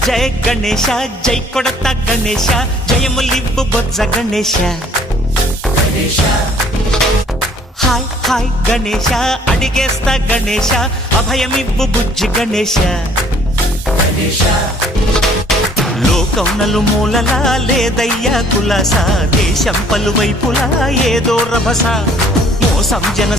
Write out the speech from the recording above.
జయ గణేశ జై కొడత గణేశ జయములివ్వు బొజ్జ Ganesha hi hi Ganesha అడిగేస్తా Ganesha అభయమివ్వు బుజ్జి గణేశ లోకం నలుమూలలా లేదయ్యా కులాస దేశం పలువైపులా ఏదో రభస మోసం జన